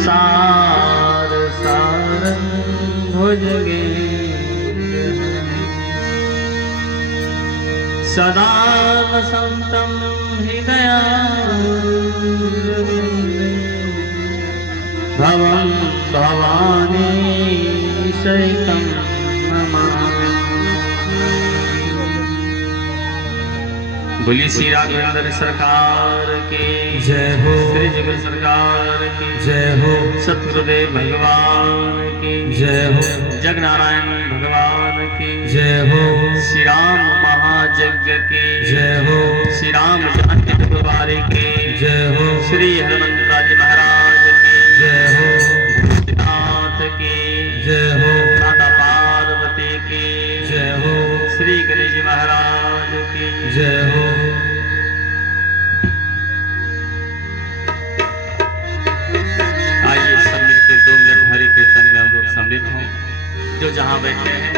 संसार सारं भुजगेन्द्र सदा वसन्तं हृदयारविन्दे भवं भवानी सहितं नमामि। बोली श्री राघवेंद्र सरकार की जय हो। श्री जगत सरकार की जय हो। सतगुरुदेव भगवान की जय हो। जगनारायण भगवान की जय हो। श्री राम महायज्ञ की जय हो। श्री राम जानकी गुरुवारी की जय हो। श्री हनुमंत जी महाराज की जय हो। भूतनाथ की जय हो। माता पार्वती की जय हो। श्री गणेश जी महाराज की जय हो। आइए सब मिलकर 2 मिनट हरि कीर्तन में हम लोग सम्मिलित हों। जो जहाँ बैठे हैं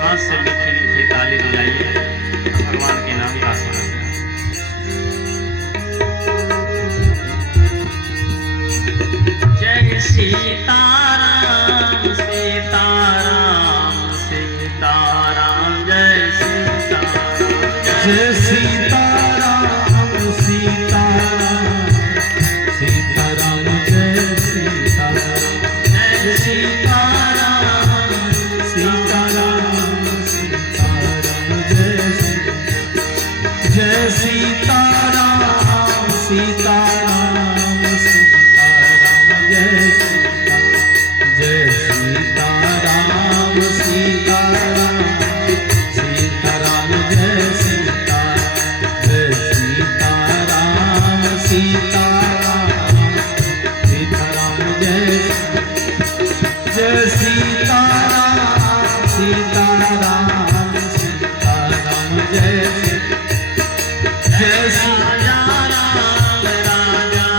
हाथ से मीठी मीठी ताली बजाइए, भगवान के नाम का स्मरण करें। जय सीताराम सीताराम सीताराम जय सीताराम जय सीताराम सीताराम सीताराम जय सीताराम जय सीताराम सीताराम सीताराम जय सीताराम सीताराम सीताराम जय सीताराम सीताराम सीताराम जय सीताराम सीताराम सीताराम जय सीताराम सीताराम सीताराम जय जय राजा राम राजा राम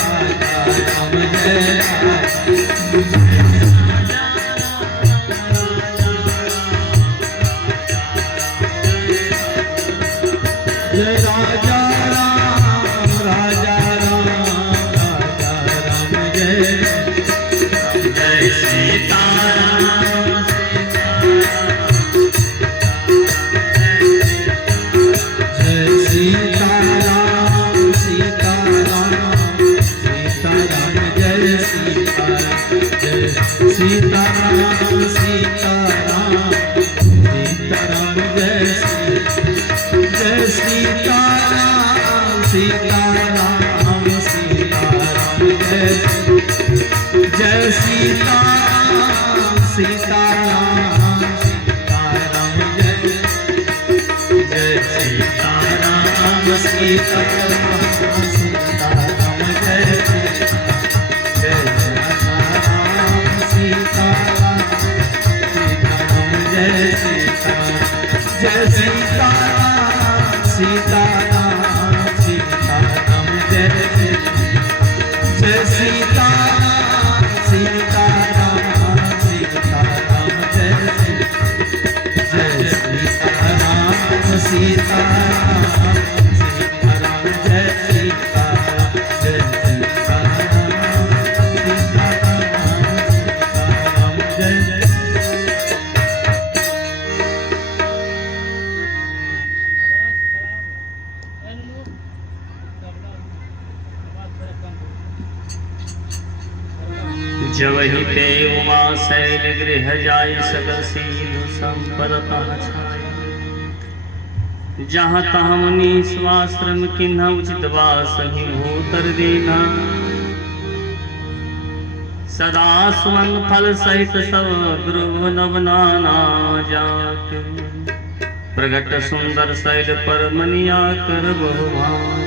राजा राम जय राजा राजा राम जय जय राजा राम जय जय सीताराम जय सीताराम सीताराम सीताराम जय सीताराम सीताराम सीताराम सीताराम जय सीताराम सीताराम सीताराम जय सीताराम सीताराम सीताराम जय सीताराम सीताराम सीताराम जय सीताराम सीताराम सीताराम जय सीताराम सीताराम सीताराम जय सीताराम सीताराम सीताराम जय सीताराम सीताराम सीताराम जय सीताराम जय सीताराम सीताराम जय जवहि ते उमा शैल गृह जाय सकल सील संपदता छाय जहाँ तहाँ मुनि स्वाश्रम किन्ह उचित वासहि भूतर देना सदा सुमंग फल सहित सब ध्रुव नव नाना जात प्रगट सुंदर शैल पर मनिया कर बहुभात।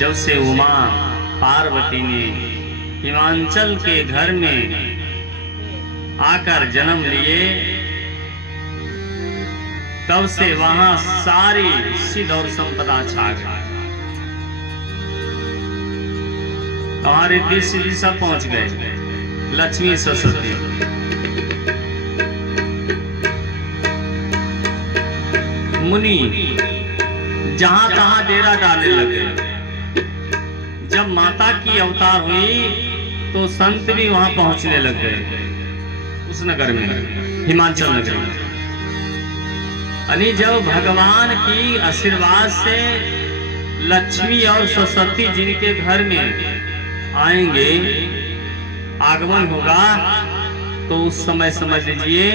जब से उमा पार्वती ने हिमांचल के घर में आकर जन्म लिए तब से वहां सारी सिद्ध और संपदा छा गई। हमारे दिशा पहुंच गए लक्ष्मी सरस्वती। मुनि जहां तहां डेरा डालने लगे। जब माता की अवतार हुई तो संत भी वहां पहुंचने लग गए, उस नगर में, हिमाचल नगर में। यानी जब भगवान की आशीर्वाद से लक्ष्मी और सरस्वती जिनके घर में आएंगे, आगमन होगा, तो उस समय समझ लीजिए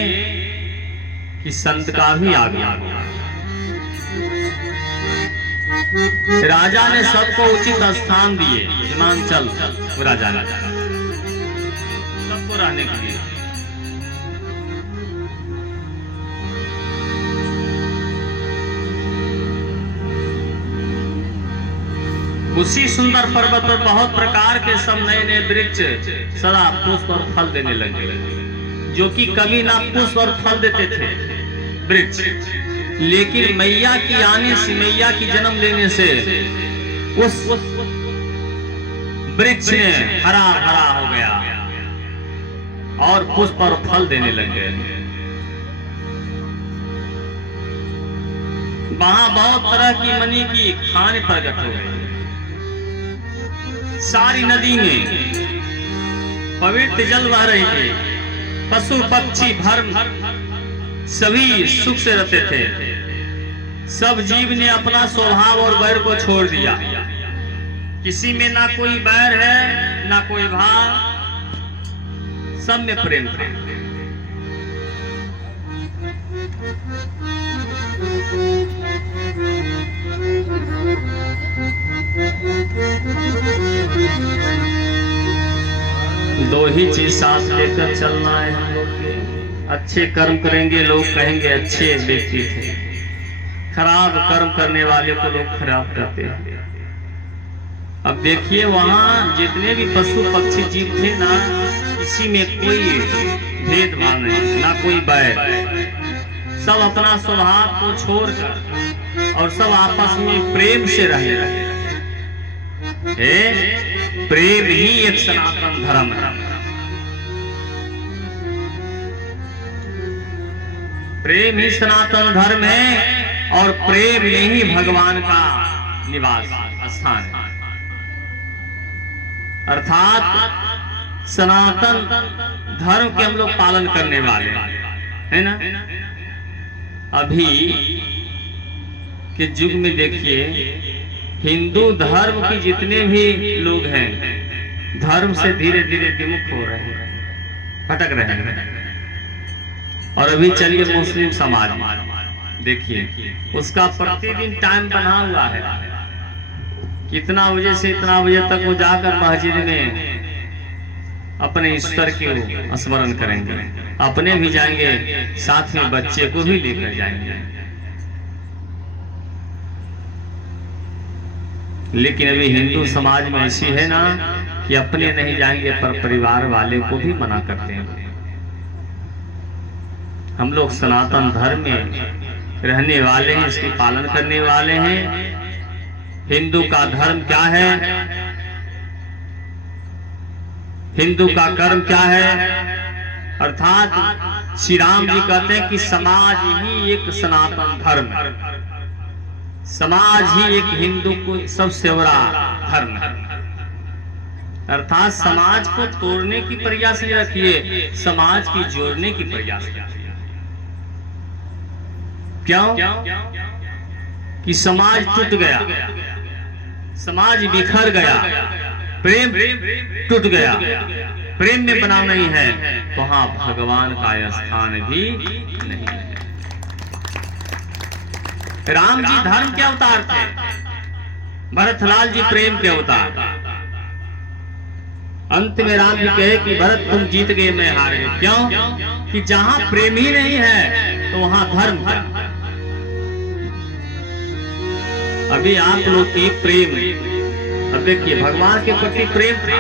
कि संत का भी आगमन। राजा ने सबको उचित स्थान दिए, हिमाचल राजा ने सबको रहने के लिए। उसी सुंदर पर्वत पर बहुत प्रकार के सब नए नए वृक्ष सदा पुष्प और फल देने लगे, जो कि कभी ना पुष्प और फल देते थे वृक्ष। लेकिन मैया की आने से, मैया की जन्म लेने से उस वृक्ष ने हरा भरा हो गया और पुष्प और फल देने लग गए। वहां बहुत तरह की मणि की खान प्रकट हो गई। सारी नदी में पवित्र जल बह रही थी। पशु पक्षी भर्म सभी सुख से रहते थे। सब जीव ने अपना स्वभाव और वैर को छोड़ दिया। किसी में ना कोई वैर है ना कोई भाव, सब में प्रेम था। दो ही चीज साथ लेकर चलना है हम लोग के। अच्छे कर्म करेंगे, लोग कहेंगे अच्छे व्यक्ति थे। खराब कर्म करने वाले को लोग खराब कहते हैं। अब देखिए वहां जितने भी पशु पक्षी जीव थे ना, किसी में कोई भेदभाव नहीं, ना कोई बैर। सब अपना स्वभाव को छोड़कर और सब आपस में प्रेम से रहने लगे। प्रेम ही एक सनातन धर्म है। प्रेम ही सनातन धर्म है और प्रेम में ही भगवान का निवास स्थान है। अर्थात सनातन धर्म के हम लोग पालन करने वाले है ना। अभी के युग में देखिए, हिंदू धर्म की जितने भी लोग हैं, धर्म से धीरे धीरे विमुख हो रहे हैं, भटक रहे हैं। और अभी चलिए मुस्लिम समाज, देखिए उसका प्रतिदिन टाइम बना हुआ है। कितना बजे से इतना बजे तक वो जाकर मस्जिद में अपने ईश्वर के स्मरण करेंगे। अपने भी जाएंगे, साथ में बच्चे को भी लेकर जाएंगे। लेकिन अभी हिंदू समाज में ऐसी है ना कि अपने नहीं जाएंगे पर परिवार वाले को भी मना करते हैं। हम लोग सनातन धर्म में रहने वाले हैं, इसके पालन करने वाले हैं। हिंदू का धर्म क्या है, हिंदू का कर्म क्या है, अर्थात श्री राम जी कहते हैं कि समाज ही एक सनातन धर्म है। समाज ही एक हिंदू को सबसे बड़ा धर्म है। अर्थात समाज को तोड़ने की प्रयास नहीं रखिए, समाज की जोड़ने की प्रयास रखिए। क्यों? कि समाज टूट गया, समाज बिखर गया, प्रेम टूट गया, प्रेम में बना नहीं है, तो हाँ भगवान का स्थान भी नहीं है। राम जी धर्म के अवतार थे, भरतलाल जी प्रेम के अवतार। अंत में राम जी कहे कि भरत तुम जीत गए, मैं हार गए। क्यों? कि जहां प्रेम ही नहीं है तो वहां धर्म क्या। अभी आप लोग की प्रेम, अब देखिए भगवान के प्रति प्रेम था,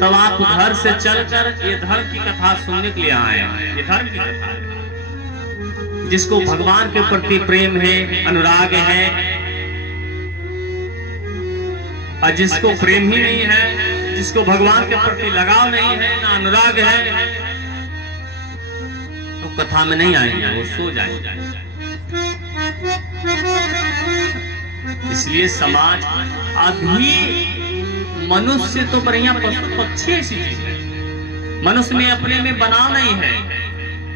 तब आप घर से चलकर ये धर्म की कथा सुनने के लिए आए हैं। ये धर्म की कथा है। जिसको भगवान के प्रति प्रेम है, अनुराग है, और जिसको प्रेम ही नहीं है, जिसको भगवान के प्रति लगाव नहीं है, ना अनुराग है, तो कथा में नहीं आएंगे, वो सो जाएंगे। इसलिए समाज अभी मनुष्य तो बढ़िया पशु पक्षी ऐसी चीज है, मनुष्य में अपने में बनाव नहीं है,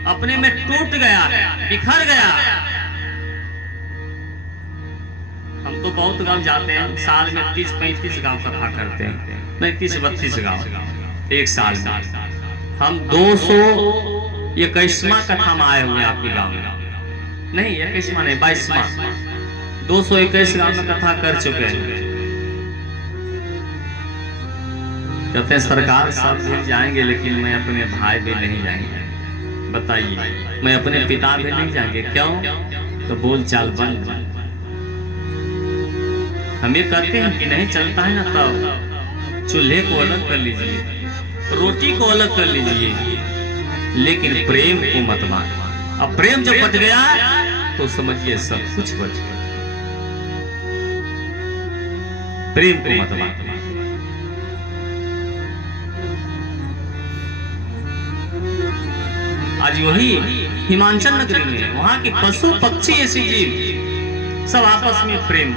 अपने में टूट गया है, बिखर गया। हम तो बहुत गांव जाते हैं, साल में 30-35 गांव कथा करते हैं, नहीं 30-32 गांव एक साल में। हम 221वां कथा में आए हुए आपके गांव में, नहीं 21वां नहीं 22वां, 221 गांव में कथा कर चुके हैं। कहते हैं सरकार सब भी जाएंगे लेकिन मैं अपने भाई भी नहीं जाएंगे। बताइए, मैं अपने पिता भी नहीं जाएंगे, क्यों? तो बोल चाल बंद। हम ये कहते हैं कि नहीं चलता है ना, तब चूल्हे को अलग कर लीजिए, रोटी को अलग कर लीजिए, लेकिन प्रेम को मत मानो। अब प्रेम जब बच गया तो समझिए सब कुछ बच गया। प्रेम को मत मानो। आज वही हिमाचल नगरी में वहां के पशु पक्षी ऐसे जीव सब आपस में प्रेम,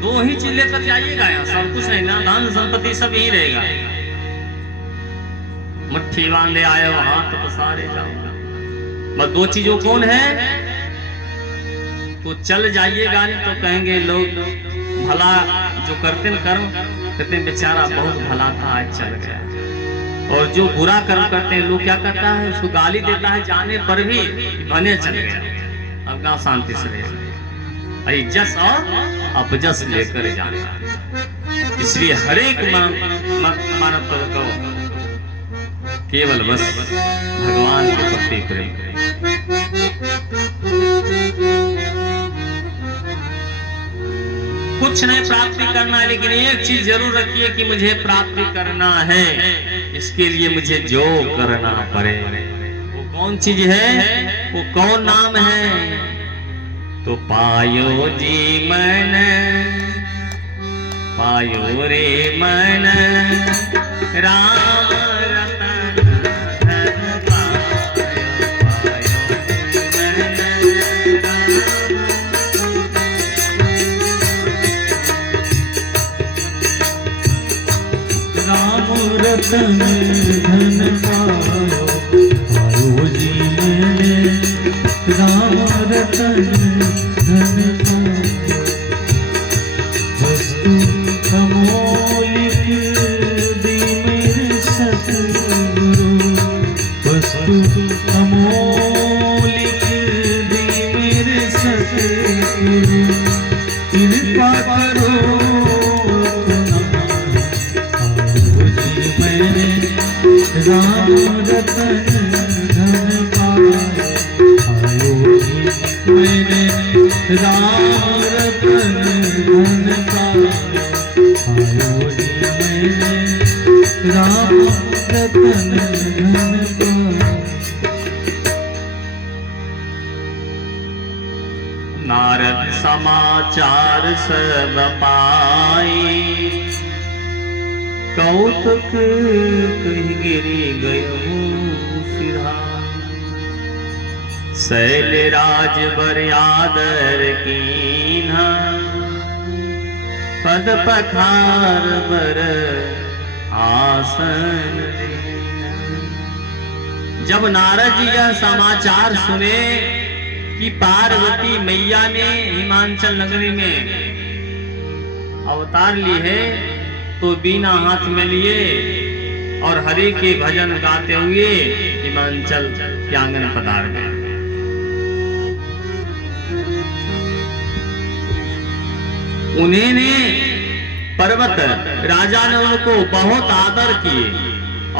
दो ही चीज लेकर जाइएगा, यहाँ सब कुछ नहीं ना, धन संपत्ति सब यही रहेगा। मुट्ठी बांधे आए हो हाथ तो सारे जाओ, बस दो चीजों कौन है? तो चल जाइएगा नहीं तो कहेंगे लोग भला जो करते न कर्म, कहते हैं बेचारा बहुत भला था आज चल गया। और जो बुरा कर्म करते हैं लोग क्या करता है, उसको गाली देता है जाने पर भी, बने चल गया। अब गाँव शांति से रहेगा, इज्जत और अपजस लेकर जाना। इसलिए हरेक मानव को केवल बस भगवान के प्रति प्रेम करें। कुछ नहीं प्राप्ति करना है, लेकिन एक चीज जरूर रखिए कि मुझे प्राप्ति करना है, इसके लिए मुझे जो करना पड़े। वो कौन चीज है, वो कौन नाम है? तो पायो जी मन, पायो रे मन, राम रतन धन पायो, राम रतन धन पायो, पायो जी मैंने राम रतन धन पायो। वस्तु अमोलिक दी मेरे सतगुरु, वस्तु अमोलिक दी मेरे सतगुरु, कृपा करो राम रतन धन पायो, आयो जी मैंने राम रतन धन पायो, आयो जी मैंने राम रतन धन पायो। नारद समाचार सब पाई, कौतुक कहीं गिरी गयो सिरा। शैलराज बर आदर कीन्हा, पद पखार बर आसन देना। जब नारद जी यह समाचार सुने कि पार्वती मैया ने हिमाचल नगरी में अवतार ली है, तो बीना हाथ में लिए और हरि के भजन गाते हुए हिमाचल के आंगन पधार गए। उन्होंने पर्वत राजा ने उनको बहुत आदर किए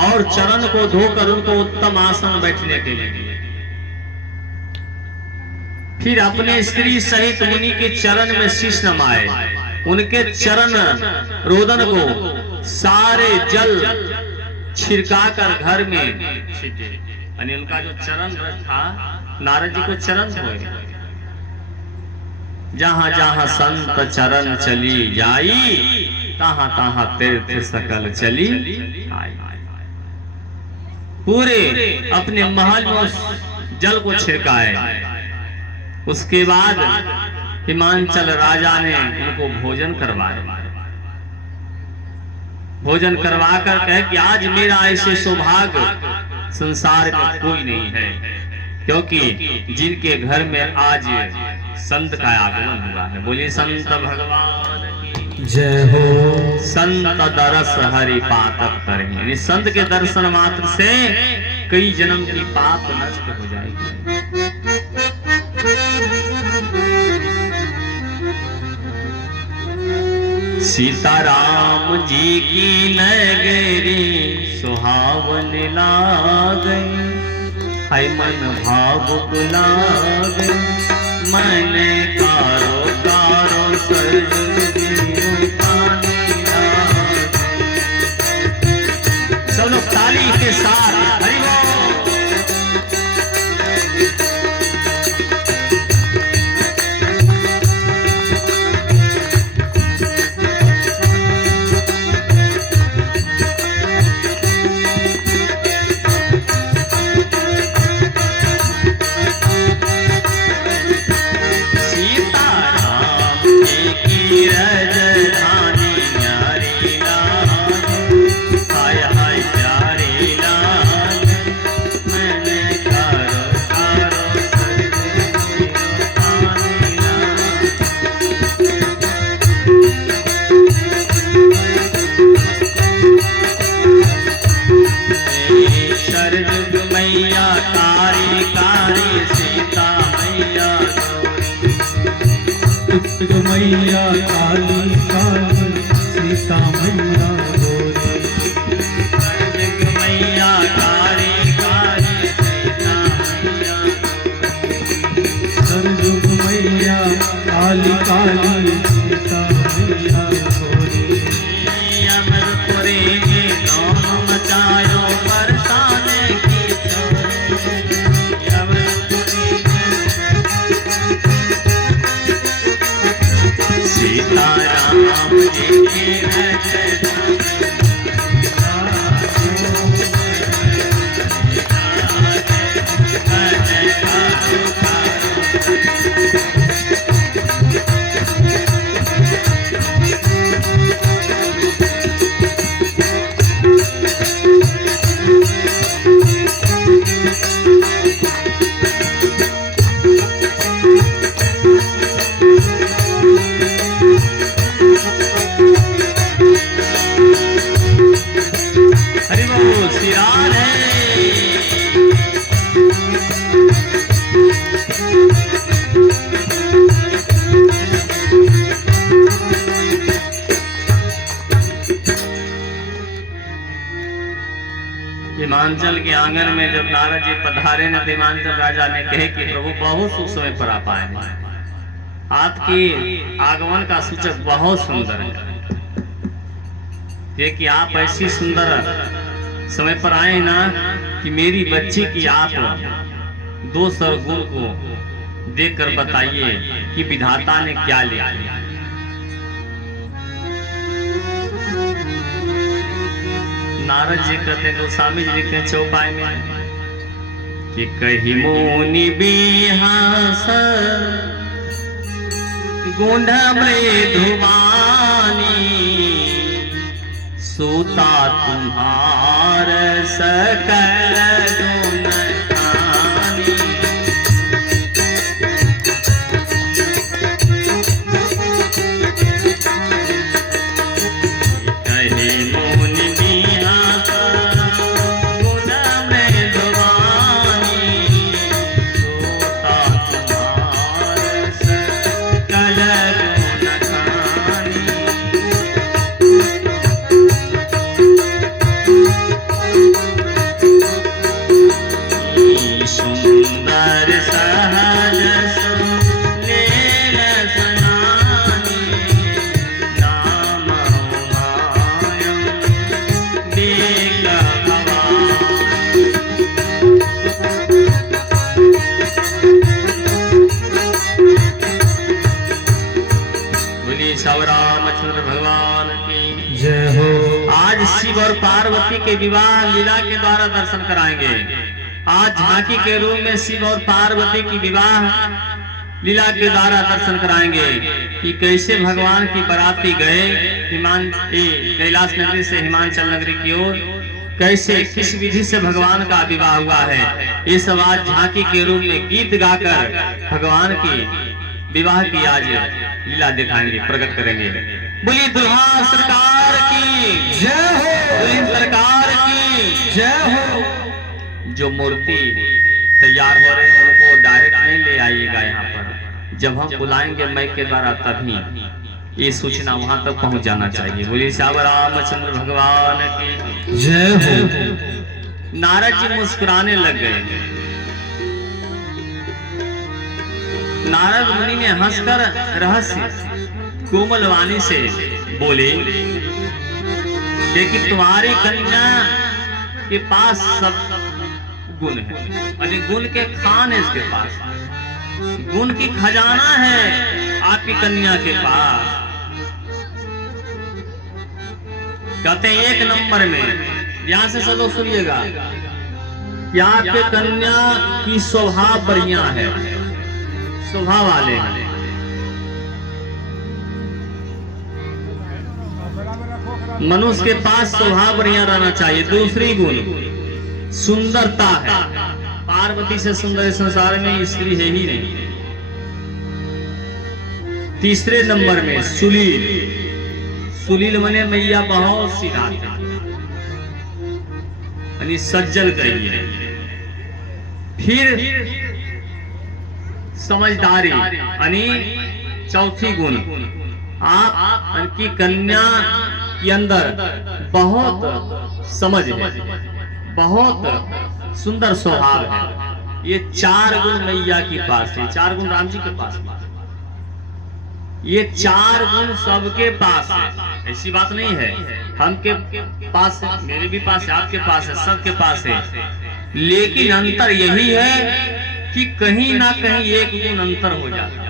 और चरण को धोकर उनको उत्तम आसन बैठने के लिए दिए। फिर अपने स्त्री सहित मुनि के चरण में शीश नमाए, उनके चरण रोदन को सारे जल छिड़का कर घर में छिटे। यानी उनका जो चरण था, नारद जी को चरण धोए। जहां जहां संत चरण चली जाई, तहां तहां तीर्थ सकल चली आई। पूरे अपने महल में उस जल को छिड़काए, उसके बाद हिमांचल राजा ने उनको भोजन करवाया। भोजन करवा कर कहे कि आज मेरा ऐसे सौभाग्य संसार में कोई नहीं है, क्योंकि जिनके घर में आज संत का आगमन हुआ है। बोलिए संत भगवान की जय हो। संत दरस हरि पातक तरहि, यानी संत के दर्शन मात्र से कई जन्म की पाप नष्ट हो जाएगी। सीताराम जी की नगरी सुहावन लागई, हाय मन भावुक लागई, मन कारो कारो सब लोग ताली के साथ हरि बोल। मैया काली काली सीता मैया गोरी, जग मैया काली काली सीता मैया गोरी, सरजुग मैया काली काली सीता मैया गोरी। अमरपुरी के गाँव मचायो बरसाने की चोरी, अमरपुरी सीताराम जी की हिमांचल के आंगन में जब नारद जी पधारे न, हिमांचल राजा ने कहे कि प्रभु बहुत सुसमय पर आप आए, आपकी आगमन का सूचक बहुत सुंदर है। ये कि आप ऐसी सुंदर समय पर आए ना कि मेरी बच्ची की आप 2 सरगुण को देखकर बताइए कि विधाता ने क्या लिया। नारद जी कहते हैं, गोस्वामी जी लिखते हैं चौपाई में कि कही मोनि बिहास गुंड मृदुवानी, सूता तुम्हार सकल गुण खानी। कहे मोनि बिहास गुंड मृदुवानी, सूता तुम्हार सकल गुण खानी। सुंदर सहज सुलेल सनानी, नाम उमायं देख भवानी। बोलिए श्री रामचंद्र भगवान की जय हो। आज शिव और पार्वती के विवाह लीला के द्वारा दर्शन कराएंगे। आज झांकी के रूप में शिव और पार्वती की विवाह लीला के द्वारा दर्शन कराएंगे कि कैसे भगवान की बराती गए कैलाश नगरी से हिमाचल नगरी की ओर, कैसे किस विधि से भगवान का विवाह हुआ है। ये सब आज झांकी के रूप में गीत गाकर भगवान की विवाह की आज लीला दिखाएंगे, प्रकट करेंगे। बोली दुल्हा सरकार की जय हो, बोली सरकार की जय हो। जो मूर्ति तैयार हो रहे हैं उनको डायरेक्ट नहीं ले आइएगा यहाँ पर, जब हम बुलाएंगे माइक के द्वारा तभी ये सूचना वहां तक पहुंच जाना चाहिए। बोली श्याम रामचंद्र भगवान की जय हो। नारद जी मुस्कुराने लग गए। नारद मुनि ने हंसकर रहस्य कोमल वाणी से बोले कि तुम्हारी कन्या के पास सब गुण है, यानी गुण के खान है इसके पास, गुण की खजाना है आपकी कन्या के पास। कहते हैं एक नंबर में, यहां से सब लोग सुनिएगा कि आपके कन्या की स्वभाव बढ़िया है, स्वभाव वाले हैं। मनुष्य के पास स्वभाव बढ़िया रहना चाहिए। दूसरी गुण सुंदरता है, पार्वती से सुंदर इस संसार में स्त्री है ही नहीं। तीसरे नंबर में सुलील, सुलील मने मैया बहुत सीधा यानी सज्जन कहिए। फिर समझदारी यानी चौथी गुण, आप की कन्या के अंदर बहुत समझ है, बहुत सुंदर स्वभाव है। ये चार गुण मैया के पास है, चार गुण राम जी के पास है। ये चार गुण सबके पास है, ऐसी बात नहीं है हम के पास है, मेरे भी पास है, आपके पास है, सबके पास है। लेकिन अंतर यही है कि कहीं ना कहीं एक गुण अंतर हो जाता है।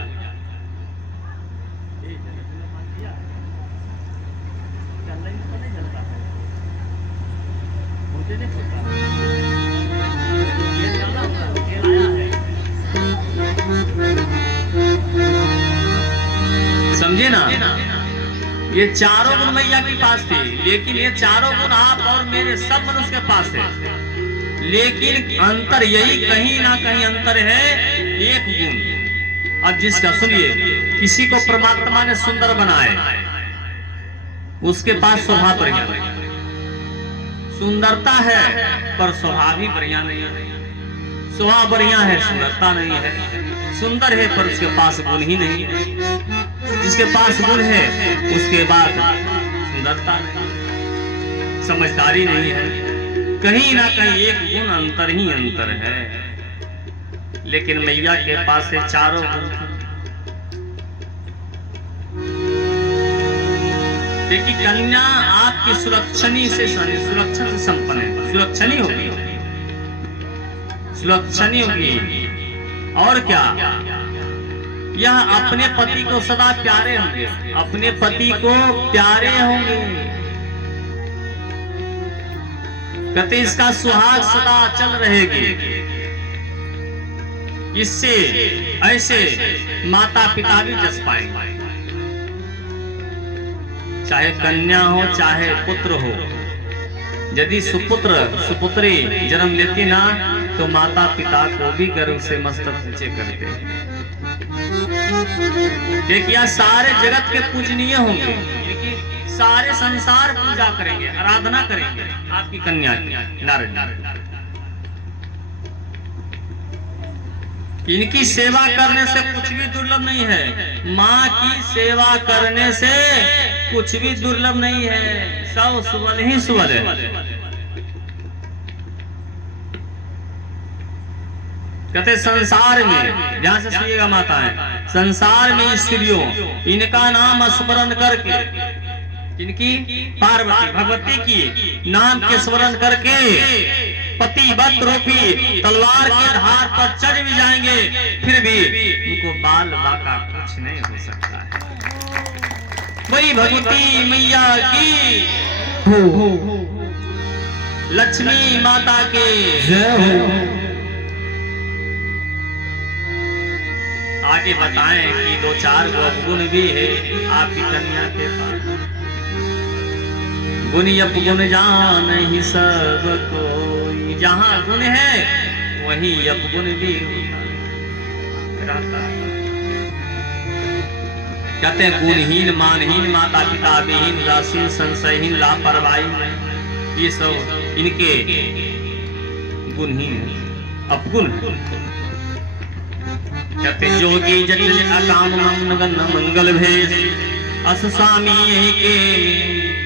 समझे ना, ये चारों गुण मैया के पास थे, लेकिन ये चारों गुण आप और मेरे सब मनुष्य के पास है। लेकिन अंतर यही, कहीं ना कहीं अंतर है एक गुण। अब जिसका सुनिए, किसी को परमात्मा ने सुंदर बनाए, उसके पास स्वभाव बढ़िया नहीं, सुंदरता है पर स्वभाव ही बढ़िया नहीं है। स्वभाव बढ़िया है, सुंदरता नहीं है। सुंदर है पर उसके पास गुण ही नहीं है। जिसके पास गुण है उसके बाद सुंदरता नहीं, समझदारी नहीं है। कहीं ना कहीं एक गुण अंतर ही अंतर है। लेकिन मैया के पास से चारों गुण। देखिए कन्या आपकी सुलक्षणी से सुलक्षण से संपन्न है, सुलक्षणी होगी, सुलक्षणी होगी। और क्या, यह अपने पति को सदा प्यारे होंगे, अपने पति को प्यारे होंगे। कहते इसका सुहाग सदा चल रहेगी। इससे ऐसे माता पिता भी जस पाएंगे, चाहे कन्या हो चाहे पुत्र हो। यदि सुपुत्र सुपुत्री जन्म लेती ना तो माता पिता को भी गर्व से मस्तक नीचे करते। देखिए सारे जगत के पूजनीय होंगे, सारे संसार पूजा करेंगे, आराधना करेंगे आपकी कन्या नारद। इनकी सेवा करने से कुछ भी दुर्लभ नहीं है। माँ की सेवा करने से कुछ भी दुर्लभ नहीं है, सब सुबल ही सुबल है। कहते संसार में, ध्यान से सुनिएगा माता है, संसार में स्त्रियों इनका नाम स्मरण करके, इनकी पार्वती भगवती की नाम के स्मरण करके पतिव्रत रूपी तलवार के धार पर चढ़ भी जाएंगे, फिर भी उनको बाल बाका कुछ नहीं हो सकता है। वही भगवती मैया की हो, लक्ष्मी माता के जय हो। आगे बताएं कि 2-4 गुण भी है आपकी कन्या के पास। गुण अपगुण जान ही सब कोई, जहाँ गुण है वहीं अपगुण भी रहता है। कहते हैं गुणहीन मानहीन माता पिता विहीन उदासीन संशयहीन लापरवाही, ये सब इनके गुणहीन अपगुण। कहते जोगी जटिल अकाम मंगल भेष, अस स्वामी यही के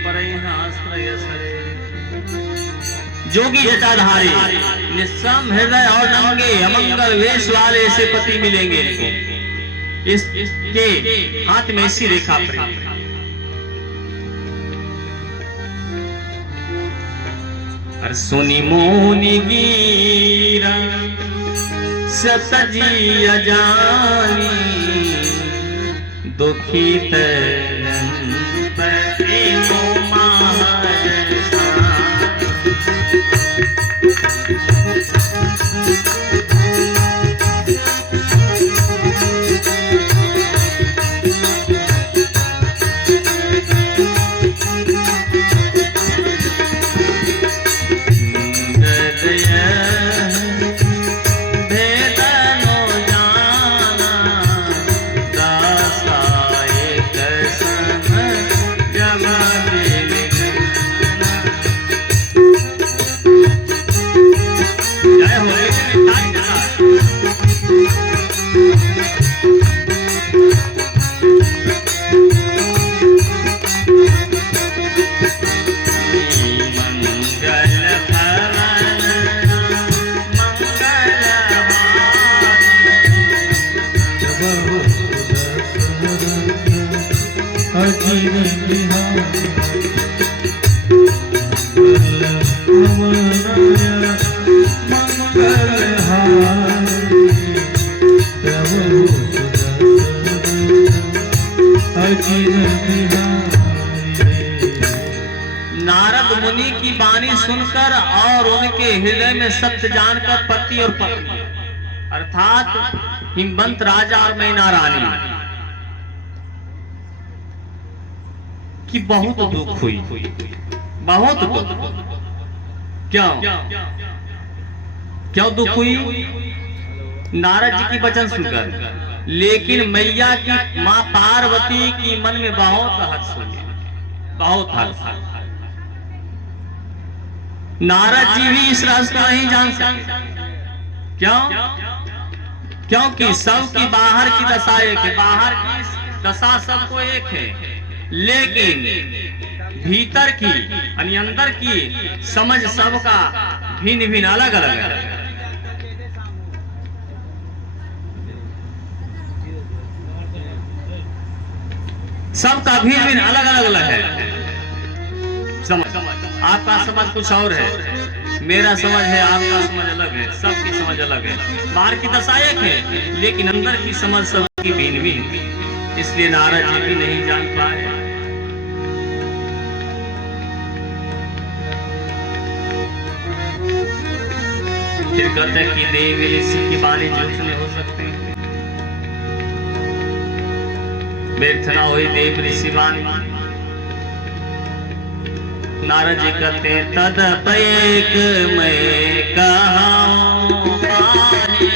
परमाश्रय सरे। जोगी जटाधारी निस्सम हृदय और नंगे अमंगल वेश वाले से पति मिलेंगे इनको। इसके हाथ में ऐसी रेखा प्रेम। हर सुनी मोनी गिरा सतजी अजानी, दुखित नारद मुनि की वाणी सुनकर और उनके हृदय में सत्य जानकर पति और पत्नी अर्थात हिमवंत राजा और मैना रानी की बहुत दुख हुई, बहुत दुख। क्यों क्यों दुख हुई? नारद जी की वचन सुनकर। लेकिन मैया की मां पार्वती की मन में बहुत हर्ष हुई, बहुत हर्ष। नारद जी भी इस राज को नहीं जान सकते। क्यों? क्योंकि सबकी बाहर की दशा एक है, बाहर की दशा सबको एक है, लेकिन भीतर की यानी अंदर की समझ सबका भिन्न भिन्न अलग अलग है। सबका भिन्न भिन्न अलग अलग है समझ। आपका समझ कुछ और है, मेरा समझ है, आपका समझ अलग है, सबकी समझ अलग है। बाहर की दशा एक है लेकिन अंदर की समझ सबकी भिन्न भिन्न, इसलिए नारद जी भी नहीं जान पाए। फिर कहते हैं कि देव ऋषि की वाणी झूठने हो सकते हैं, व्यर्थ ना हुई देव ऋषि वाणी। नारद जी कहते तदपैक मैं कहूं पानी,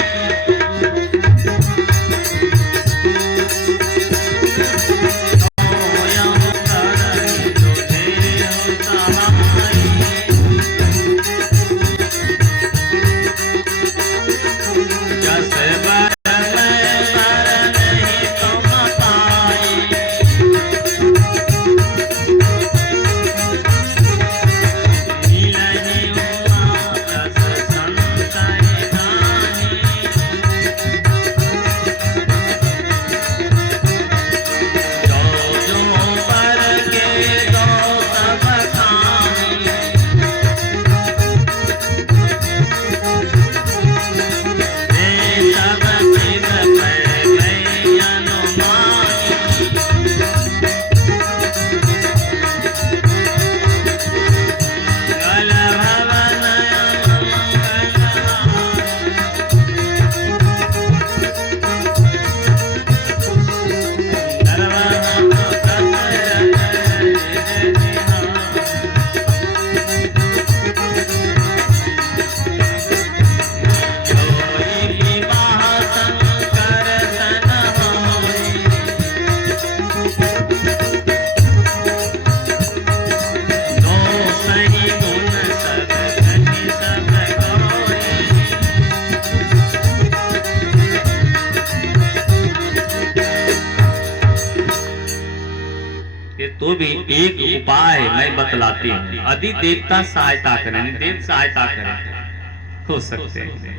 तो भी एक उपाय मैं बतलाती हूँ। यदि देवता सहायता करें, देव सहायता करें हो सकते हैं।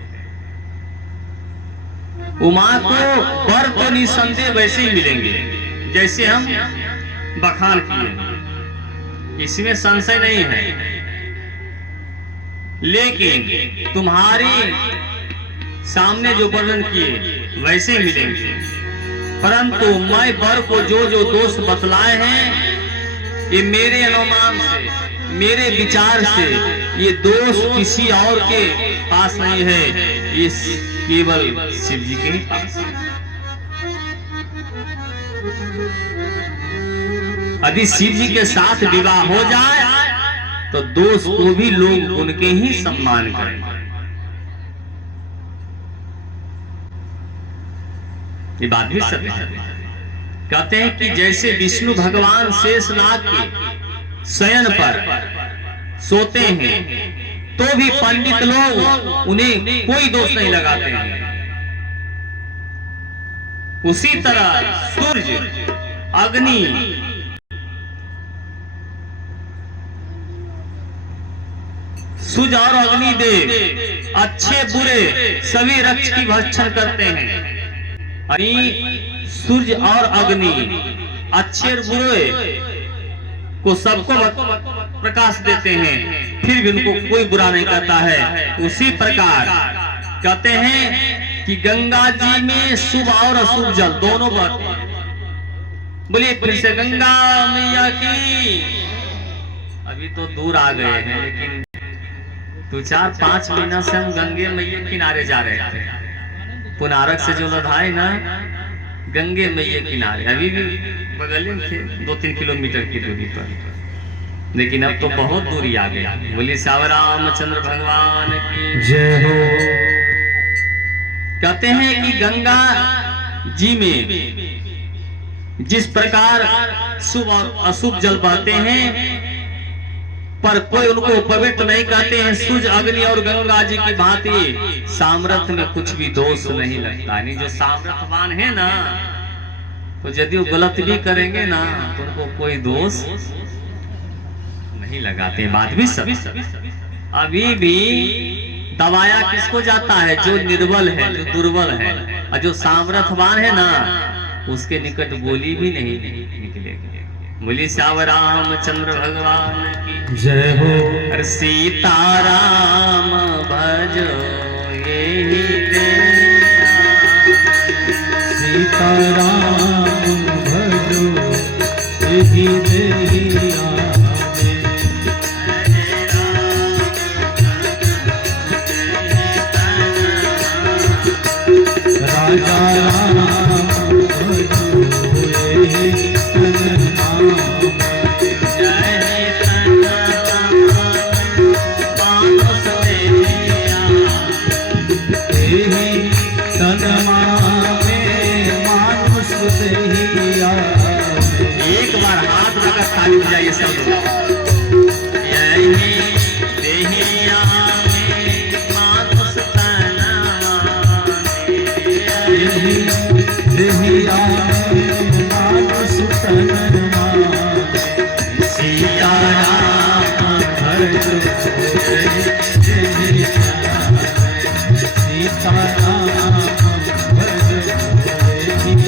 उमा को वर तो निसंदेह वैसे ही मिलेंगे जैसे हम बखान किए, इसमें संशय नहीं है। लेकिन तुम्हारे सामने जो वर्णन किए वैसे ही मिलेंगे, परंतु मैं वर को जो जो दोष बतलाए हैं ये मेरे अनुमान से, मेरे विचार से, ये दोष किसी और के पास नहीं है, ये केवल शिव जी के ही पास है। यदि शिव जी के साथ विवाह हो जाए तो दोष को भी लोग उनके ही सम्मान करेंगे। ये बात भी सत्य है। कहते हैं कि जैसे विष्णु भगवान शेषनाग के शयन पर सोते हैं तो भी पंडित लोग उन्हें कोई दोष नहीं लगाते हैं, उसी तरह सूर्य, अग्नि, सूर्य और अग्निदेव अच्छे बुरे सभी रक्ष की भक्षण करते हैं। सूर्य और अग्नि अच्छे और बुरे को सबको प्रकाश देते हैं, फिर भी उनको कोई बुरा नहीं करता है। उसी प्रकार कहते हैं कि गंगा जी में शुभ और अशुभ जल दोनों बहते हैं। बोलिए फिर से गंगा मैया की। अभी तो दूर आ गए हैं, लेकिन 2-4-5 महीना से हम गंगे मैया किनारे जा रहे थे। पुनारक से जो लदाई ना गंगे मैया किनारे, अभी भी बगल में थे 2-3 किलोमीटर की दूरी पर, लेकिन अब तो बहुत दूरी आ गई। बोलिए श्याम रामचंद्र भगवान की जय हो। कहते हैं कि गंगा जी में जिस प्रकार शुभ और अशुभ जल बहते हैं, पर कोई उनको पवित्र नहीं कहते हैं। सूर्य, अग्नि और गंगा जी की भांति सामर्थ्य में कुछ भी दोष नहीं लगता। नहीं, जो सामर्थ्यवान है ना, तो यदि वो गलत भी करेंगे ना तो उनको कोई दोष नहीं लगाते। बात भी सब अभी भी दबाया किसको जाता है? जो निर्बल है, जो दुर्बल है, और जो सामर्थ्यवान है ना उसके निकट बोली भी नहीं निकलेगी। बोली श्याम रामचंद्र भगवान की जय हो। अरे सीताराम भजो यही सीताराम भजो यही देहिया राजा राम भजो यही एक बार हाथ लगा खाली हो जाइए सब लोग। यही देहिया में मानुष तना माने, यही देहिया में मानुष तना माने। सिया राम भजो सीताराम भजो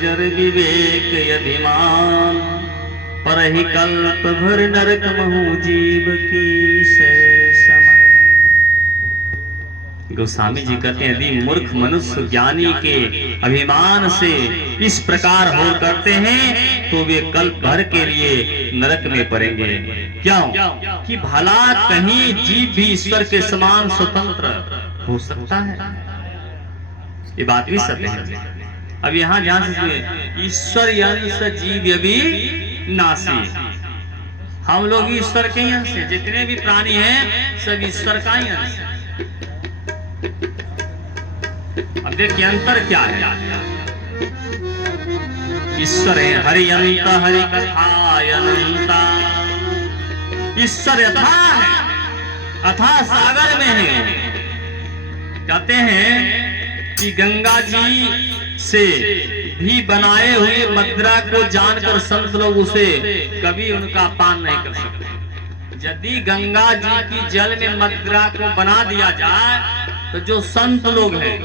जर विवेक अभिमान, पर ही कल्प भर नरक महु जीव की समान। गोस्वामी जी कहते हैं यदि मूर्ख मनुष्य ज्ञानी के अभिमान से इस प्रकार हो करते हैं तो वे कल भर के लिए नरक में पड़ेंगे। क्यों? कि भला कहीं जीव भी ईश्वर के समान स्वतंत्र हो सकता है? ये बात भी सत्य है। अब यहाँ ध्यान से, ईश्वर अंश जीव अभी नासी, हम लोग ईश्वर के ही अंश हैं, जितने भी प्राणी हैं सब ईश्वर का ही अंश है। अब देखिए अंतर क्या है। ईश्वर है हरि अनंत, हरि कथा अनंता। ईश्वर अथाह है, अथाह सागर में है। कहते हैं कि गंगा जी से भी बनाए हुए मदिरा को जानकर संत लोग उसे कभी उनका पान नहीं कर सकते। यदि गंगा जी की जल में मदिरा को बना दिया जाए तो जो संत लोग हैं,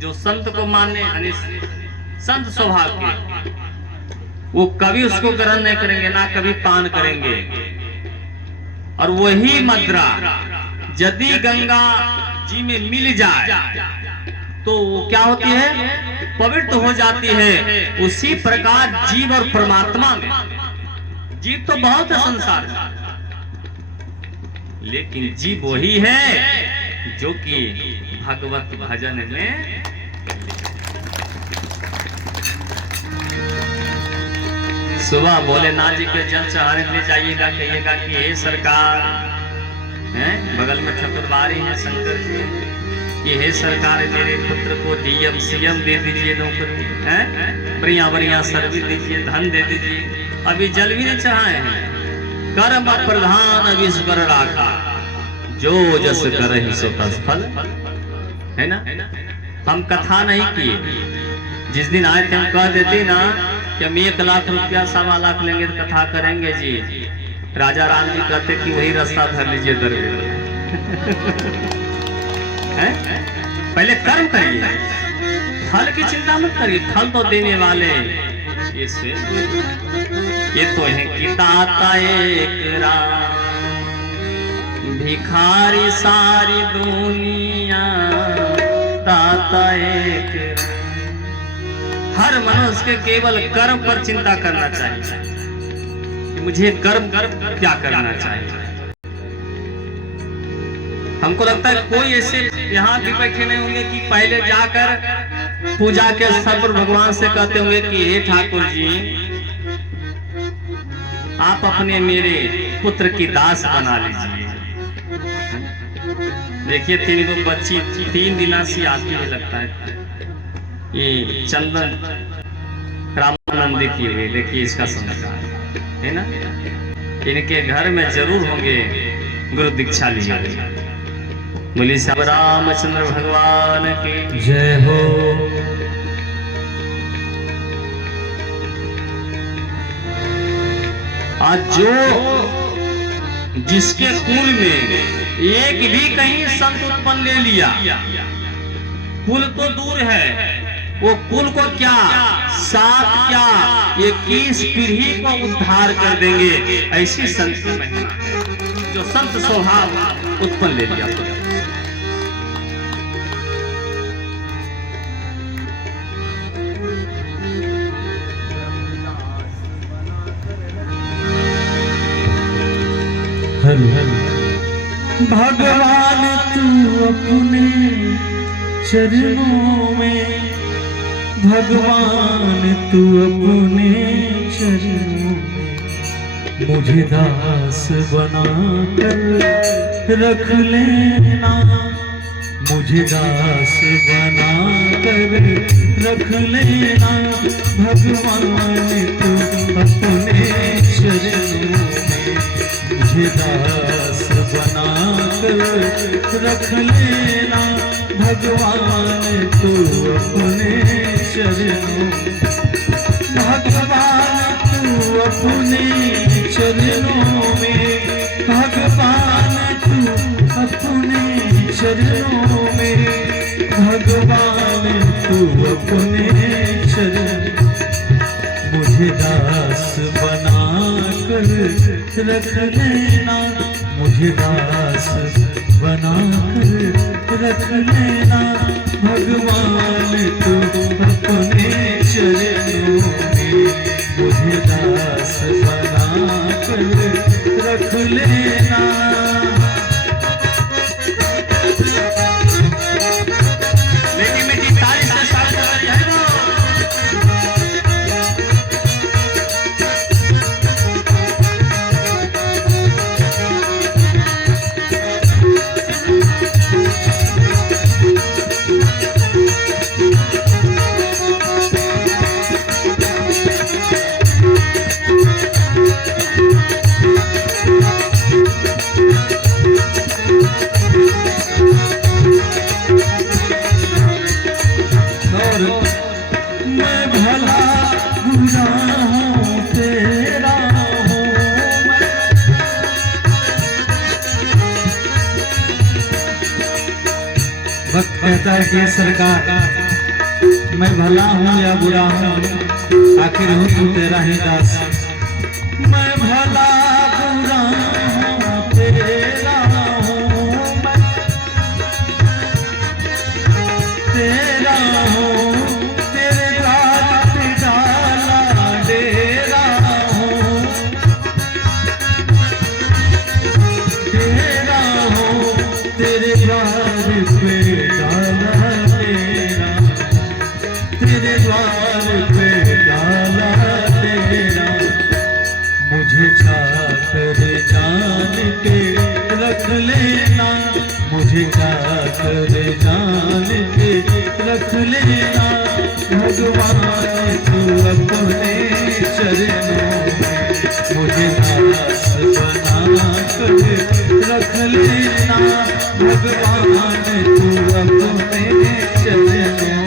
जो संत को मानने यानी संत स्वभाव के, वो कभी उसको ग्रहण नहीं करेंगे, ना कभी पान करेंगे। और वही मदिरा यदि गंगा जी में मिल जाए तो क्या होती है? पवित्र हो जाती है। उसी प्रकार जीव और परमात्मा में, जीव तो बहुत है संसार में, लेकिन जीव वही है जो कि भगवत भजन में सुबह भोलेनाथ जी के जल चढ़ाने ले जाइएगा, कहिएगा कि हे सरकार, हैं बगल में ठाकुरबाड़ी है शंकर जी, कि हे सरकार मेरे पुत्र को डीएम सीएम दे दीजिए, नौकरी हैं, बढ़िया बढ़िया सर्विस दीजिए, धन दे दीजिए। अभी जल भी नहीं चढ़ाए हैं। कर्म प्रधान विश्वर राखा, जो जस करहि सो तस फल, है ना। हम कथा नहीं किए। जिस दिन आए थे हम कह देते ना कि हम 1 लाख रुपया 1.25 लाख लेंगे तो कथा करेंगे जी। राजा राम जी कहते कि वही रास्ता धर लीजिए दरबार। पहले कर्म करिए, फल की चिंता मत करिए, फल तो देने वाले ये तो है कि दाता एक राम, भिखारी सारी दुनिया, दाता एक राम। हर मनुष्य के केवल कर्म पर चिंता करना चाहिए कि मुझे कर्म क्या करना चाहिए। हमको लगता है कोई ऐसे यहाँ भी बैठे नहीं होंगे कि पहले जाकर पूजा के स्थल पर भगवान से कहते होंगे कि हे ठाकुर जी, आप अपने मेरे पुत्र की दास बना लीजिए। देखिए 3 गो बच्ची 3 दिना सी आती है, लगता है ये चंदन रामानंद की हुई। देखिए इसका संस्कार है ना, इनके घर में जरूर होंगे गुरु दीक्षा लिए। बोलिए श्री रामचंद्र भगवान की जय हो। आज जो जिसके कुल में एक भी कहीं संत उत्पन्न ले लिया, कुल तो दूर है, वो कुल को क्या 7 क्या 21 पीढ़ी को उद्धार कर देंगे। ऐसी संत की महिमा, जो संत स्वभाव उत्पन्न ले लिया। भगवान तू अपने चरणों में, भगवान तू अपने चरणों में मुझे दास बना कर रख लेना, मुझे दास बना कर रख लेना। भगवान तू अपने चरणों में मुझे दास बना कर रख लेना। भगवान तू अपने चरणों, भगवान तू अपने चरणों में, भगवान तू अपने चरणों में, भगवान तू अपने चरण मुझे दास बना कर रख लेना, मुझे दास बना कर रख लेना भगवान तू अपने चरणों में, मुझे दास बना कर रख लेना। मीठी मीठी ताली से स्वागत कर रही है। मैं भला बुरा हूँ तेरा हूँ मैं, वक्त कहता है कि सरकार मैं भला हूँ या बुरा हूँ, आखिर हूँ तू तेरा ही दास। मैं भला बुरा हूँ तेरा हूँ मैं, तेरा हूँ, तेरे द्वार पे डाला डेरा हूँ, तेरा हूँ, तेरे द्वार पे डाला डेरा, तेरे द्वार पे डाला डेरा। मुझे चाकर जान के रख लेना, मुझे चाकर जान के रख लेना भगवान तू अपने चरणों में, मुझे दास बना कर रख लेना भगवान तू अपने चरणों में।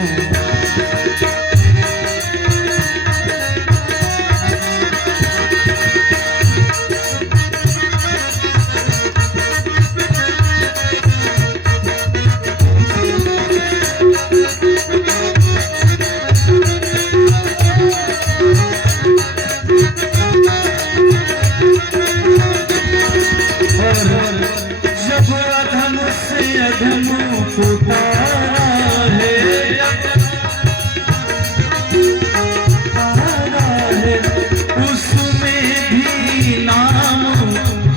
जब अधम से अधम पुकारा है, उसमें भी नाम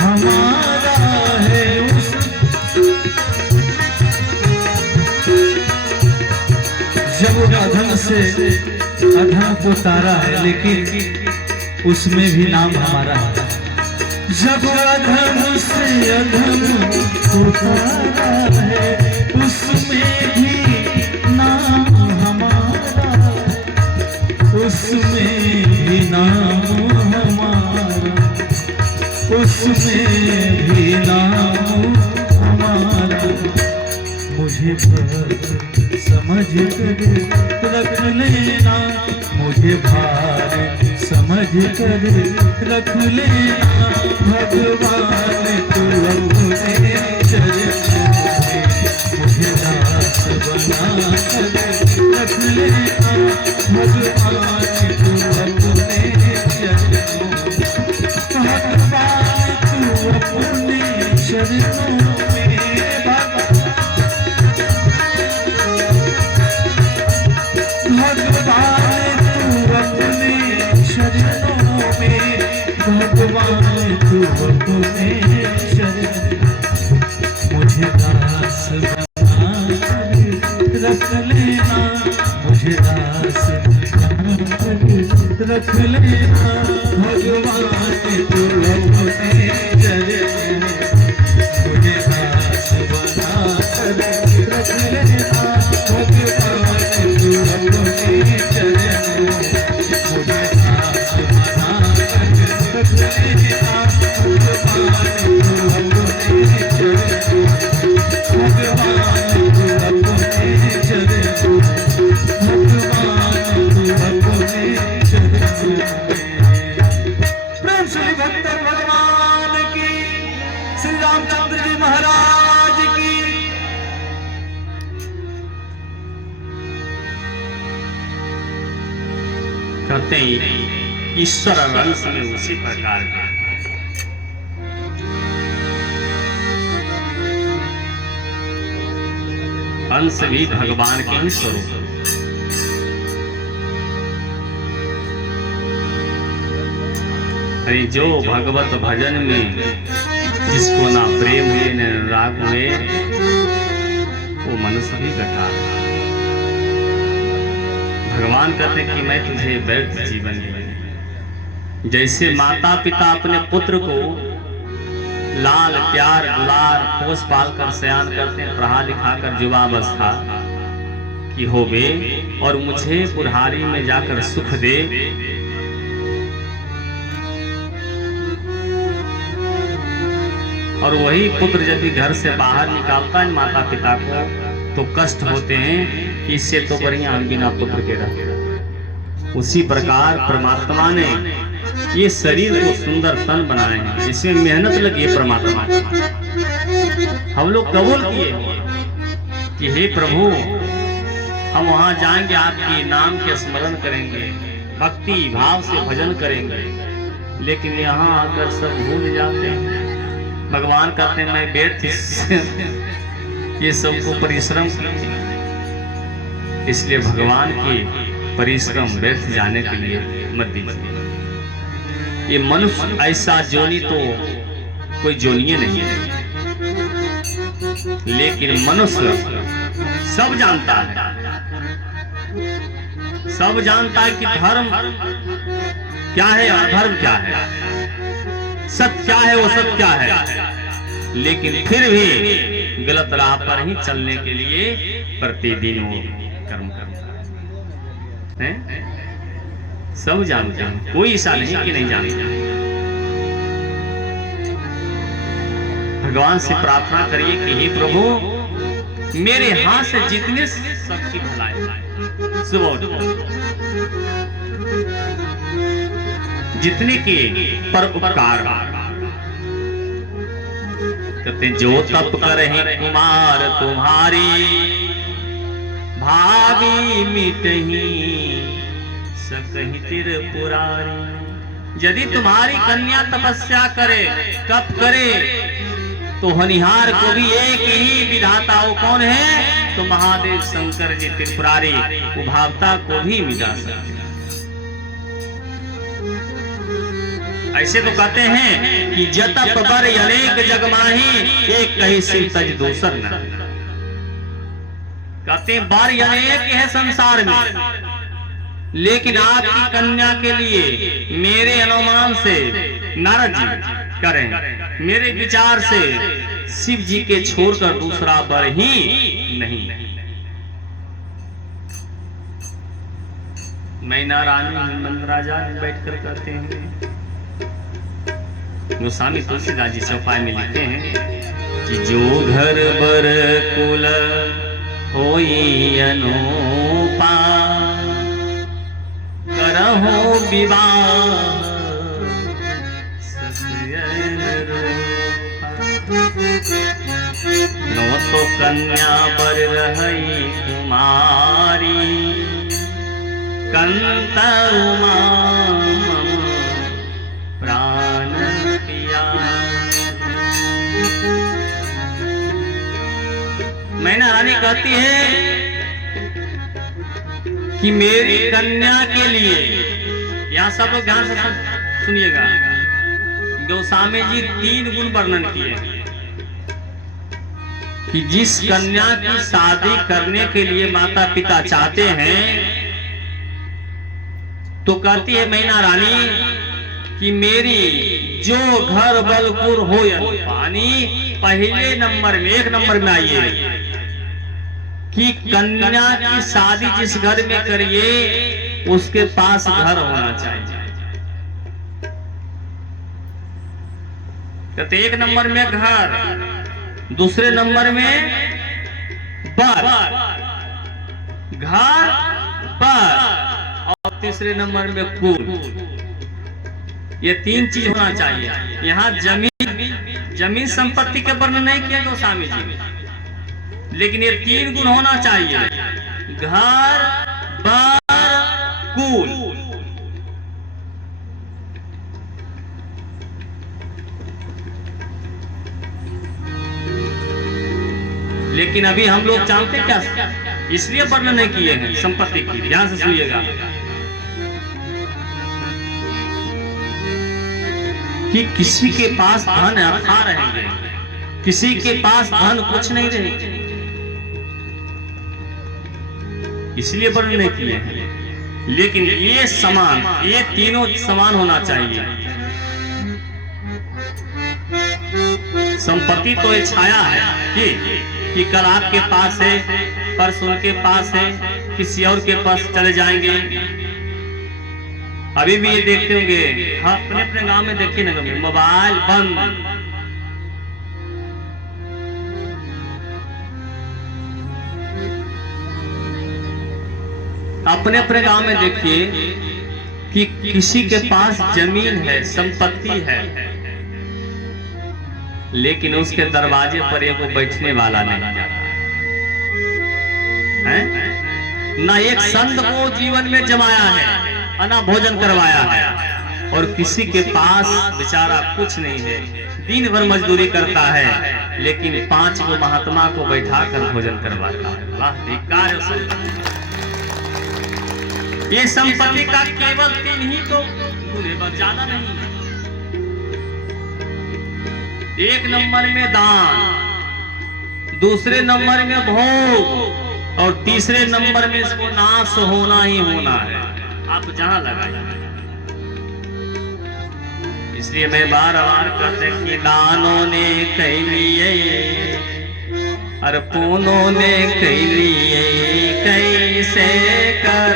हमारा है। जब अधम से अधम पुकारा है, लेकिन उसमें भी नाम हमारा है। जब अधम से अधम पुकारा है, उसमें भी नाम हमारा, उसमें भी नाम हमारा, उसमें भी नाम हमारा। मुझे समझ कर रख लेना, मुझे भार समझ कर रख लेना भगवान तू अपने चरणों में, मुझे दास बना कर रख लेना भगवान तू अपने चरणों में, भगवान तू अपने चरणों में। भगवान तू अपने चरणों में, भगवान तू अपने चरणों, मुझे दास बना कर रख लेना, मुझे दास बना कर रख लेना भगवान तू अपने चरणों, मुझे दास बना कर रख लेना भगवान तू अपने चरणों, मुझे दास बना कर रख लेना भगवान तू अपने चरणों, भगवान तू अपने चरणों, भगवान तू अपने चरणों। प्रेम से भक्त भगवान की, श्री रामचंद्र जी महाराज की। कहते ही ईश्वर रंग में उसी प्रकार का अंश भी भगवान के ही स्वरूप है। अरे जो भगवत भजन में जिसको ना प्रेम हुए न राग हुए, वो मनुष्य भी बेकार है। भगवान कहते हैं कि मैं तुझे व्यर्थ जीवन दिया। जैसे माता पिता अपने पुत्र को लाल प्यार दुलार पोस पाल कर सयान करते हैं, पढ़ा लिखा कर युवावस्था की होवे और मुझे बुढ़ारी में जाकर सुख दे, और वही पुत्र यदि घर से बाहर निकालता है माता पिता को तो कष्ट होते हैं कि इससे तो बढ़िया हम बिना पुत्र के रहते। उसी प्रकार परमात्मा ने ये शरीर को सुंदर तन बनाए हैं, इसमें मेहनत लगी है परमात्मा की। हम लोग कबूल किए कि हे प्रभु हम वहां जाएंगे, आपके नाम के स्मरण करेंगे, भक्ति भाव से भजन करेंगे, लेकिन यहाँ आकर सब भूल जाते हैं। भगवान कहते हैं मैं व्यर्थ ये सबको परिश्रम, इसलिए भगवान की परिश्रम व्यर्थ जाने के लिए मत दीजिए। ये मनुष्य ऐसा जोनी तो कोई जोनिए नहीं है, लेकिन मनुष्य सब जानता है, सब जानता है कि धर्म क्या है, अधर्म क्या है, सत्य क्या है, वो सब क्या है, लेकिन फिर भी गलत राह पर ही चलने के लिए प्रतिदिन वो कर्म करता है। सब जानते हैं, कोई ऐसा नहीं कि नहीं जानते। भगवान से प्रार्थना करिए कि हे प्रभु मेरे हाथ से जितने शक्ति भलाई सुबह जितने के पर उपकार कहते जो तप करे कुमार तुम्हारी भावी मिटही सकहि त्रिपुरारी। यदि तुम्हारी कन्या तपस्या करे तप करे तो होनिहार को भी एक ही विधाता, वो कौन है तो महादेव शंकर जी त्रिपुरारी, उभावता को भी मिटा सकते। ऐसे तो कहते हैं कि जतप बर अनेक जगमाही एक कही शिव तज दूसर न। कहते हैं बर अनेक है संसार में, लेकिन आपकी कन्या के लिए मेरे अनुमान से नारद जी करें, मेरे विचार से शिव जी के छोड़कर दूसरा वर ही नहीं। मैना रानी नंद राजा बैठकर कहते हैं, गोस्वामी तुलसीदास जी चौपाई में लिखते हैं कि जो घर बर कुल होई अनुपा करहो विवाह नो तो कन्या बर रही कुमारी कंत उमा प्राण पिया। मैना रानी कहती है कि मेरी कन्या के लिए, यहाँ सब लोग ध्यान से सुनिएगा, गोस्वामी जी 3 गुण वर्णन किए कि जिस कन्या की शादी करने के लिए माता पिता चाहते हैं तो कहती है मैना रानी कि मेरी जो घर बलपुर हो पानी पहले नंबर में 1 नंबर में आइए कि कन्या की शादी जिस घर में करिए उसके पास घर होना चाहिए। कहते 1 नंबर में घर, दूसरे नंबर में बर, घर बर, और तीसरे नंबर में कुल। ये 3 चीज होना चाहिए। यहाँ जमीन संपत्ति के वर्णन नहीं किया गोस्वामी जी, लेकिन ये 3 गुण होना चाहिए, घर बर कुल। लेकिन अभी हम लोग जानते क्या, इसलिए वर्णन नहीं किए हैं संपत्ति की। ध्यान से सुनिएगा कि किसी के पास धन अथा रहेंगे, किसी के पास धन कुछ नहीं रहेगा, इसलिए वर्णन नहीं किए हैं। लेकिन ये समान, ये तीनों समान होना चाहिए। संपत्ति तो एक छाया है कि कल आपके पास है, परसों उनके पास है, किसी और के पास चले जाएंगे। अभी भी ये देखते होंगे, हाँ अपने अपने गांव में देखिए ना, मोबाइल बंद, अपने अपने गांव में देखिए कि किसी के पास जमीन है, संपत्ति है, लेकिन उसके दरवाजे पर एक बैठने वाला नहीं जाता है, ना एक संत को जीवन में जमाया है, ना भोजन करवाया है। और किसी के पास बेचारा कुछ नहीं है, दिन भर मजदूरी करता है, लेकिन 5 गो महात्मा को बैठा कर भोजन करवाता है। वाह, धिक्कार है संत। ये संपत्ति का केवल 3 ही तो गुण है, बस ज्यादा नहीं है। 1 नंबर में दान, दूसरे नंबर में भोग, और तीसरे नंबर में इसको नाश होना ही होना है, आप जहां लगाए। इसलिए मैं बार बार कहते कि दानों ने कह लिए, अर्पणों ने कह लिए, कैसे कर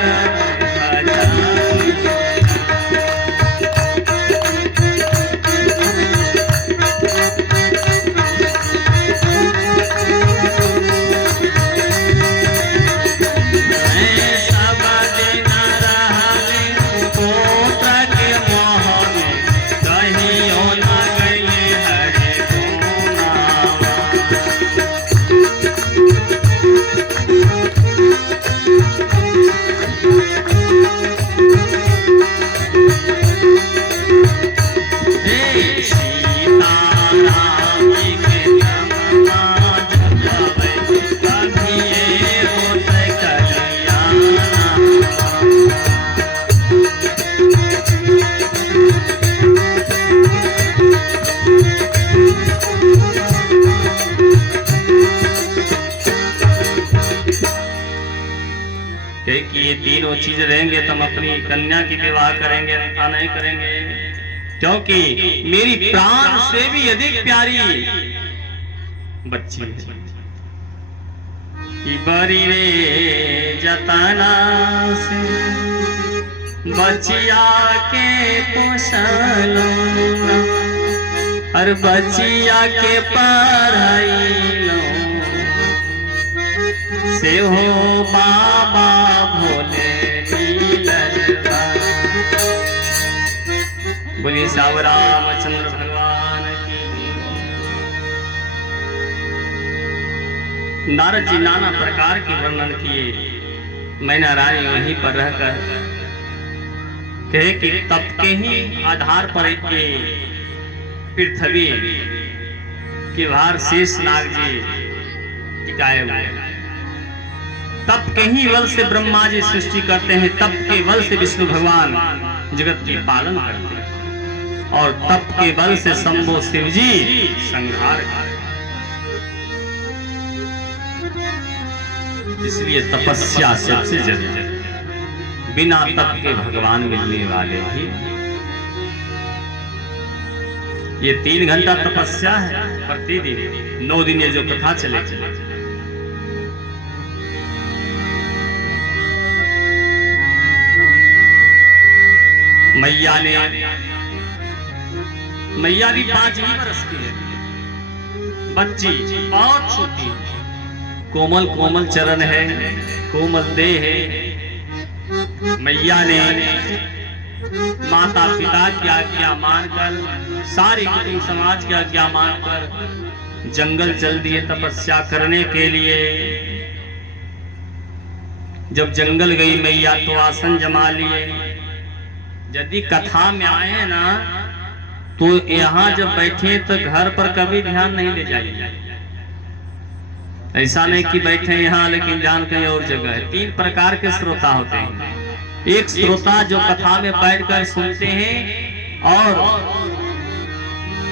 कि ये तीनों चीज रहेंगे तो हम अपनी कन्या की विवाह करेंगे, अन्यथा नहीं करेंगे, क्योंकि मेरी प्राण से भी अधिक प्यारी बच्ची है। कि बरी रे जतना से बचिया के पोषलो, और बचिया के पढ़ाई से हो बाबा भोले नीलकंठ। बोलिए साव रामचंद्र भगवान की। नारद जी नाना प्रकार के वर्णन किए। मैना रानी वहीं पर रहकर कहे कि तप के ही आधार पर के पृथ्वी के भार शेष नाग जी टिकाए हुए। तप के ही बल से ब्रह्मा जी सृष्टि करते हैं, तप के बल से विष्णु भगवान जगत की पालन करते हैं, और तप के बल से शंभो शिव जी संहार करते हैं। इसलिए तपस्या सबसे जरूरी, बिना तप के भगवान मिलने वाले ही। ये 3 घंटा तपस्या है प्रतिदिन, 9 दिन ये जो कथा चले। मैया भी 5 ही बरस की है, बच्ची बहुत छोटी, कोमल कोमल चरण है, कोमल देह है। मैया ने माता पिता की आज्ञा मानकर, सारी कुटुंब समाज की आज्ञा मानकर जंगल चल दिए तपस्या करने के लिए। जब जंगल गई मैया तो आसन जमा लिए। यदि कथा में आए ना तो यहाँ जब बैठे तो घर पर कभी ध्यान नहीं ले जाइए, ऐसा नहीं कि बैठे यहाँ लेकिन जान कहीं और जगह है। 3 प्रकार के श्रोता होते हैं। एक श्रोता जो कथा में बैठकर सुनते हैं और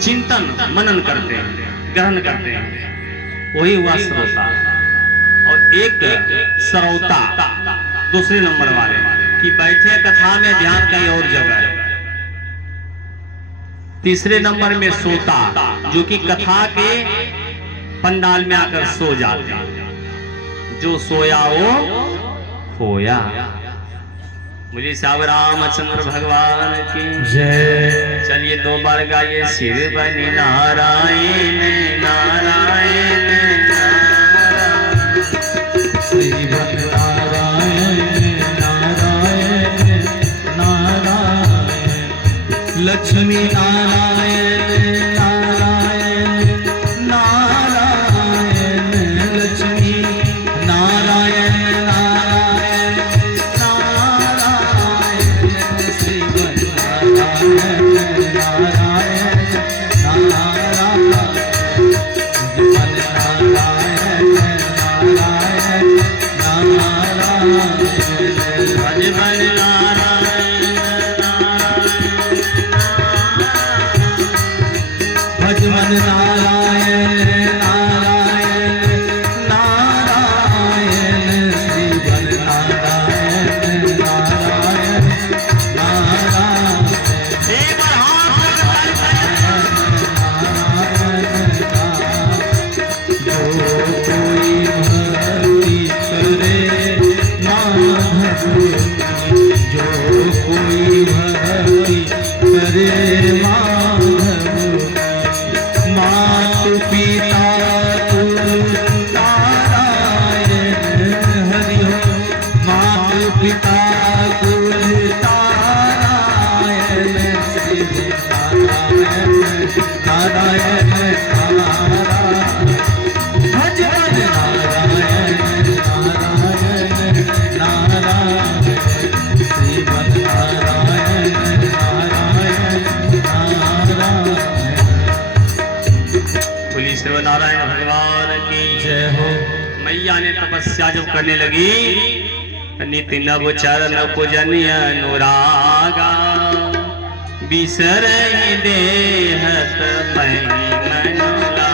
चिंतन मनन करते हैं, ग्रहण करते हैं, वही हुआ श्रोता। और एक श्रोता दूसरे नंबर वाले कि बैठे कथा में ध्यान कहीं और जगह है। तीसरे नंबर में सोता जो कि कथा के पंडाल में आकर सो जाते हैं। जो सोया वो खोया। मुझे साहब रामचंद्र भगवान की जय। चलिए 2 बार गाइए। शिव बनी नारायण नारायण श्री नारायण नारायण नारायण लक्ष्मी नारायण नारायण नारायण लक्ष्मी नारायण नारायण नारायण श्री नारायण नारायण नारायण भजमन नारायण नारायण नारायण श्री बन नारायण नारायण नारायण जो कोई भक्ति करे माधव, जो कोई भक्ति करे मात पिता नारायण हरि मात पिता कुल नारायण श्री नारायण नारायण नारायण भजन नारायण नारायण नारायण श्री नारायण नारायण नारायण। नारायण भगवान की जय हो। मैया ने तपस्या जब करने लगी, नित नव चरण पूजनीय अनुरागा, बिसर देहत पहली मनोगा।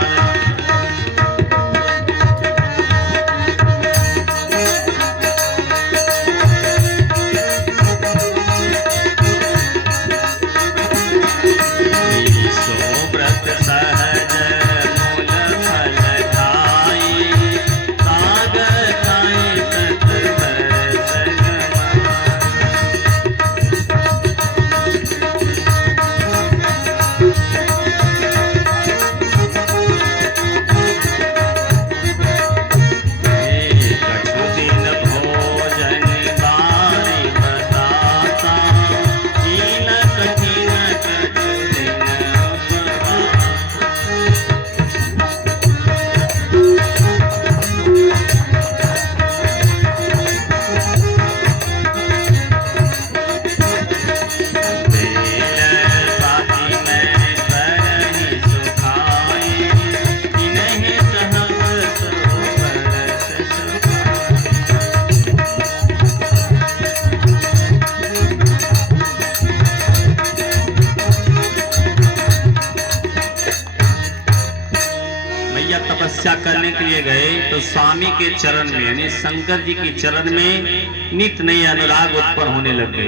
तपस्या करने के लिए गए तो स्वामी के चरण में यानी शंकर जी के चरण में नित नए अनुराग उत्पन्न होने लग गए।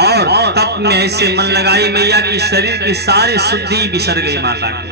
और तप में ऐसे मन लगाई मैया की शरीर की सारी शुद्धि बिसर गई माता की।